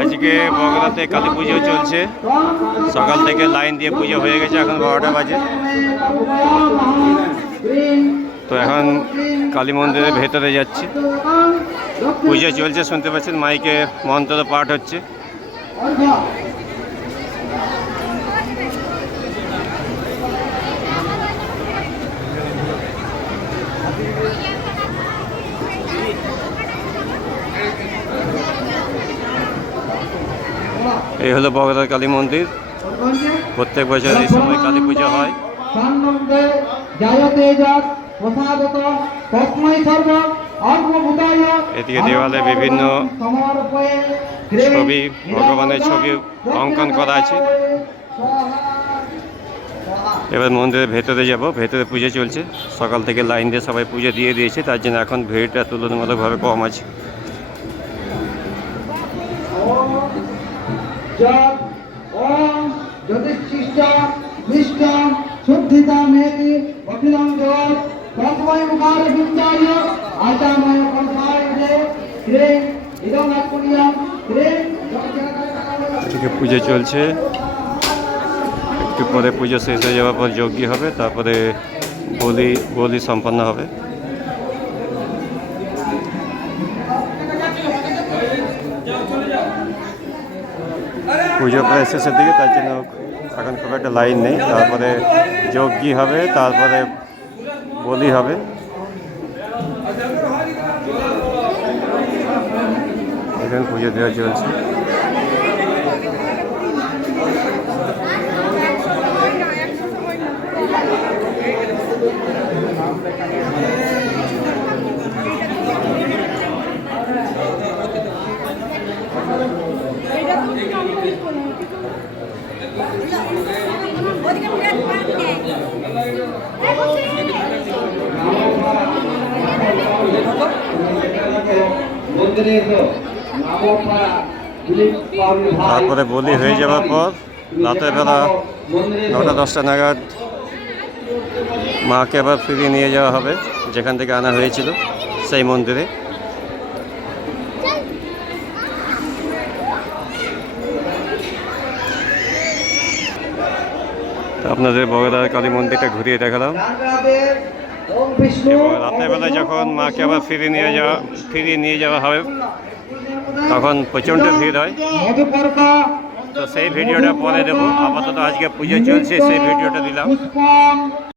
আজকে বগুড়াতে কালী পুজো চলছে। সকাল থেকে লাইন দিয়ে পুজো হয়ে গেছে, এখন 12টা বাজে। তো এখন কালী মন্দিরের ভেতরে যাচ্ছি। পুজো চলছে, শুনতে পাচ্ছেন মাইকে মন্ত্র পাঠ হচ্ছে। এই হলো বগুড়ার কালী মন্দির। প্রত্যেক বছর এই সময় কালী পুজো হয়। এদিকে দেওয়ালে বিভিন্ন ছবি, ভগবানের ছবি অঙ্কন করা আছে। এবার মন্দিরের ভেতরে যাব। ভেতরে পুজো চলছে, সকাল থেকে লাইন দিয়ে সবাই পুজো দিয়ে দিয়েছে, তার জন্য এখন ভিড়টা তুলনামূলকভাবে কম আছে। এদিকে পুজো চলছে, একটু পরে পুজো শেষ হয়ে যাওয়ার পর যজ্ঞ হবে, তারপরে বলি সম্পন্ন হবে। পুজো প্রায় শেষের দিকে, তার জন্য এখন খুব একটা লাইন নেই। তারপরে যজ্ঞ হবে, তারপরে বলি হবে। এখানে পুজো দেওয়া চলছে। তারপরে বলি হয়ে যাওয়ার পর রাতের বেলা 9টা-10টা নাগাদ মাকে আবার ফিরিয়ে নিয়ে যাওয়া হবে যেখান থেকে আনা হয়েছিল, সেই মন্দিরে। আপনাদের বগুড়ার কালী মন্দিরটা ঘুরিয়ে দেখালাম। এবং রাতের বেলায় যখন মাকে আবার ফিরিয়ে নিয়ে যাওয়া হবে, তখন প্রচণ্ড ভিড় হয়। তো সেই ভিডিওটা পরে দেবো। আপাতত আজকে পুজো চলছে, সেই ভিডিওটা দিলাম।